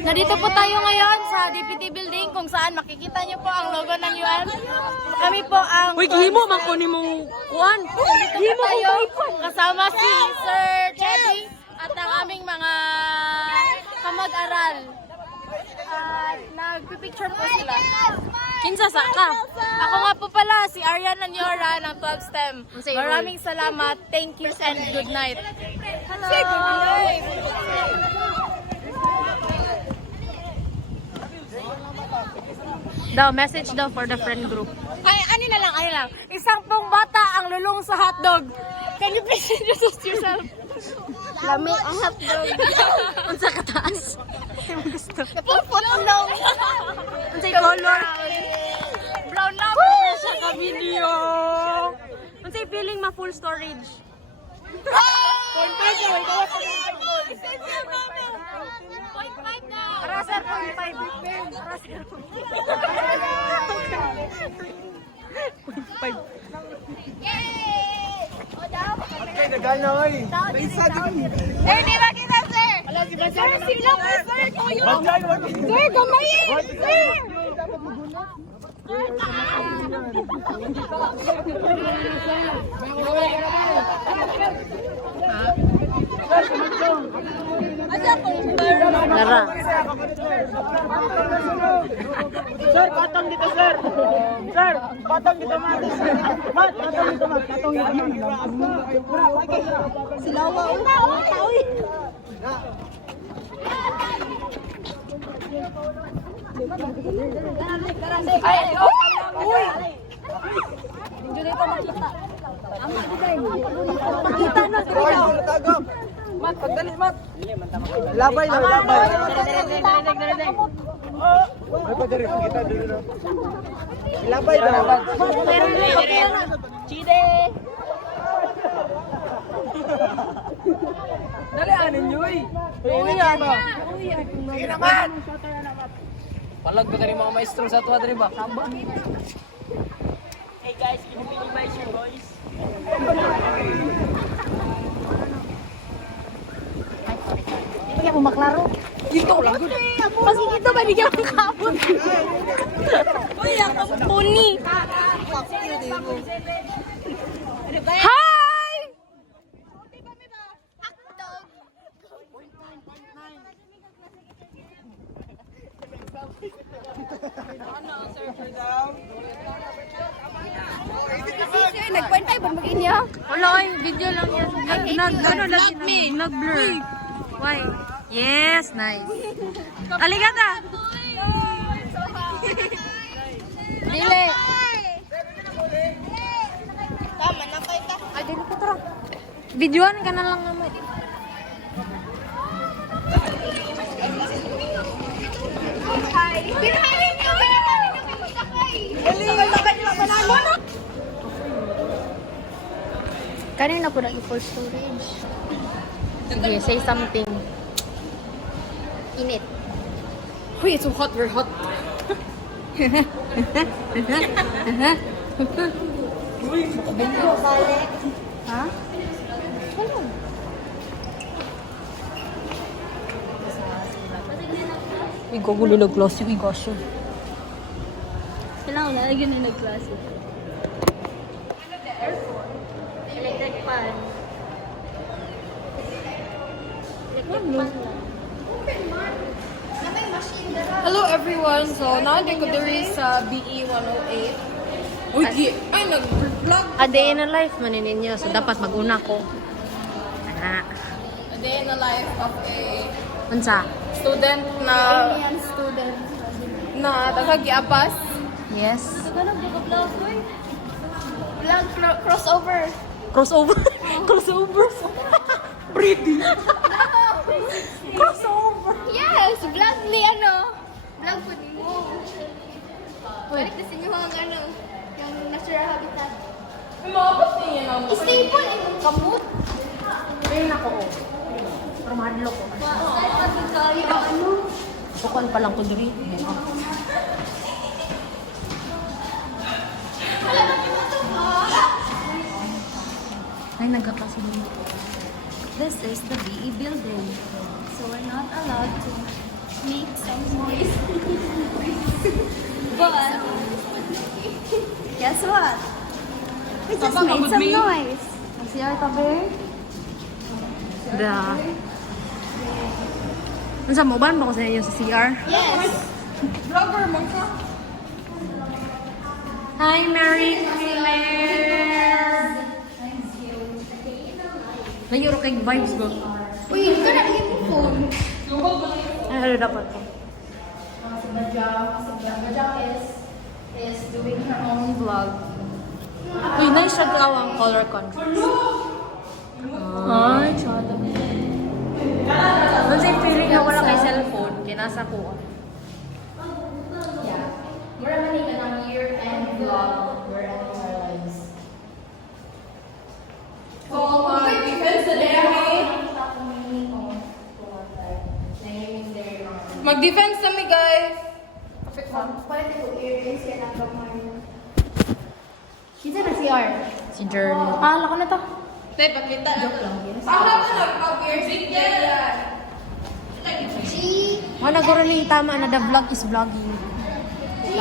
Nandito po tayo ngayon sa DPT building kung saan makikita niyo po ang logo ng UN. Kami po ang... Uy, gihimo man ko nimong kuan. Gihimo tayo kasama si Sir Chedi at ang aming mga kamag-aral. Nagpipicture po sila. Kinsa sa ka? Ako nga po pala, si Arian Nanyora ng 12 STEM. Maraming salamat, thank you, and good night. Hello! Daw, message daw for the friend group. Ay, ano lang. Isang pong bata ang lulong sa hotdog. Can you please introduce yourself? Lami ang hotdog. Unsa ka taas? Gusto. Purpot long. Unsay color? Brown lang. Sa ka video. Unsay feeling ma full storage? Raser 0.5. Okay, nagana oy. Isa din. Di ba kita, sir? Sir, sila po, sir. Bagay, wag. Sir, gamayin! Sir! Lara. Sir, patong dito, sir. Sir, patong dito, mat. Mat, patong dito, mat. Patong dito, mat. Silawa. Uy! Hindi dito makita. Makita na dito. Tagam. Mat, pagdali, mat. Labay na, labay. Ay, padari, kita dito. Labay na. Chide! Dali, anin nyo, eh. Uy, ano? Sige naman. Palag ba kayo mga maestro sa tuwa, di ba? Hey guys, can you minimize your voice? Hindi ako maklaro. Ito lang, good. Kasi ito ba di ka makabot? Uy, ako puni. Hi! Nagkwentay ba mag-inya? Wala oy, video lang yan. Ano lagi nag-blur. Why? Yes, nice. Aligata. Dili. Tama na kayo ka. Ay, dili ko tara. Videoan ka na lang naman. Pinahalin nyo! Kanina po lagi full storage. Sige, say something. Init. Uy, it's so hot. We're hot. Ha? Uy, gugulo na glossy. Uy, gosh. Kailangan na lagyan na nag-klase. Electric fan. Electric fan lang. Hello everyone. So, nandito ko diri sa BE 108. Uy, ay nag-vlog. A day in a life man ninyo. So, dapat mag-una ko. Ah. A day in the life of a Unsa? student na Student. tagagiapas. Yes. Vlog crossover. Crossover. Crossover. Pretty. Crossover. Yes, vlog ni ano. Vlog po ni mo. Balik na sinyo ang ano. Yung natural habitat. Umabot niya naman. Staple ay mong kamot. Ayun ako. Pero mahadlo ko. Ay, pati kayo ano. Sukan pa lang ko diri. Ay, nagkaklase dito. This is the BE building. So we're not allowed to make some noise. But guess what? We just made some noise. See our cover? Da. Unsa mo ba ko sa inyo sa CR? Yes. Hi, Merry Christmas! Nayuro kay vibes ko. Uy, ka na yung phone. Ay, ano dapat ko? Si Bajang is doing her own vlog. Uy, nice siya ang color contrast. Ay, chata. Doon sa feeling na wala kay cellphone, kinasa ko. Yeah. Mura man ka ng year-end vlog. We're ending our lives. So, defense today, Mag-defense kami, guys! Pwede ko earrings yan ang kamay. Kita na CR. Si Journey. Ah, lako na to. G, Wala ko rin tama na the vlog is vlogging. G,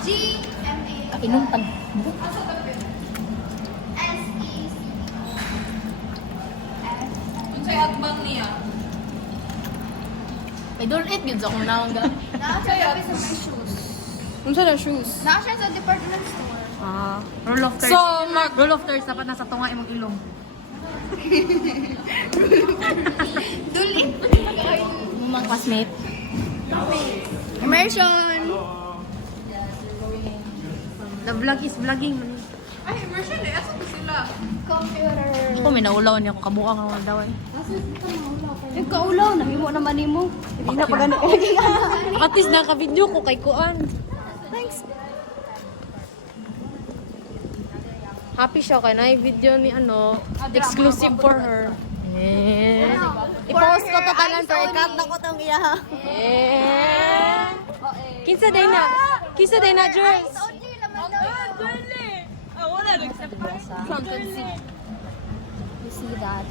G, M-A, Inom pag... S-E-C. I don't eat good sa kung naong ga. Nakasya sa my shoes. Unsa na shoes? Nakasya sa department store. Ah, roll of thirds. Roll of thirds, dapat nasa tunga imong ilong. Dulit. Mga classmate. Immersion. The vlog is vlogging. Computer. Ako may naulaw niya ako kabuang ang mga daway. Yung kaulaw, nahimo naman ni mo. Hindi na pagano. At least naka-video ko kay Kuan. Thanks. Happy siya kay na video ni ano, exclusive for her. Eh. I-post ko to tanan pero i-cut na ko tong iya. Eh. Kinsa day na? Kinsa day na, Jules? You see that?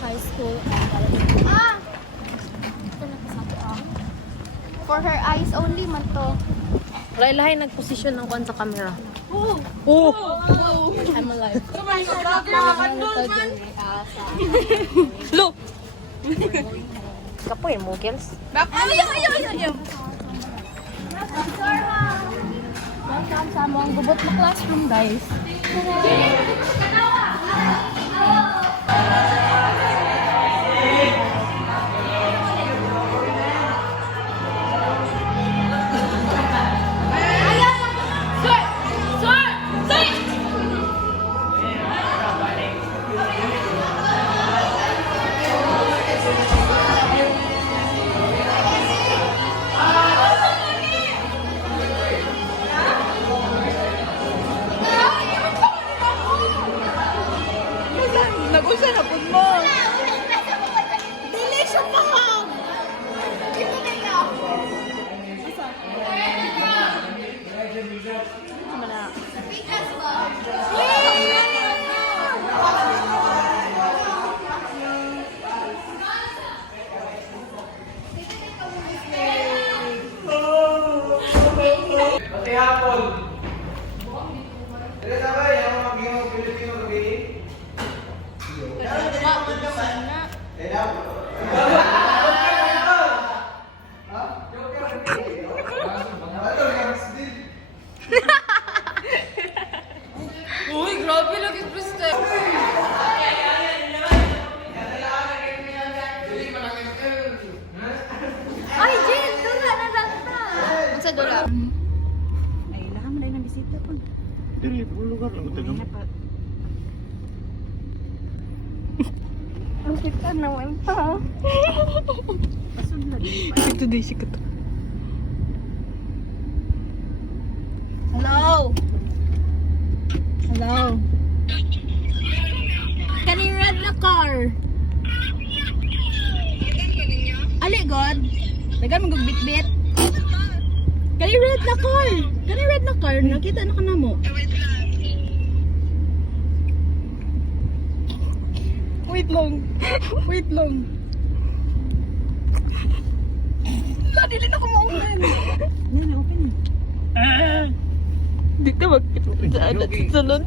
High school and college. Ah! For her eyes only man to. Lahi-lahi nag-position ng Kuan sa camera. Oh! Oh! I'm alive. Lo! Kapoy mo, girls. Welcome sa among gubot na classroom, guys. Nag-usa na po mo. Dili siya paham! Ito na yun. Bigas ba? Pati hapon. Dili sa ba yung mga gimong Pilipino gabi? Uy, grabe lagi Kristen. Ay, Jill! Dula na lang na! Sa dula. Ay, lahat mo na ng bisita po. Dili, lugar lang ito. Ang kita naman pa. Ito din siya kato. Hello? Hello? Kani red na car? Ali, God? Dagan mo bit-bit? Kani red na car? Kani red na car? Nakita na ka na mo? Wait long. Wait long. Di ka magkita sa sunod.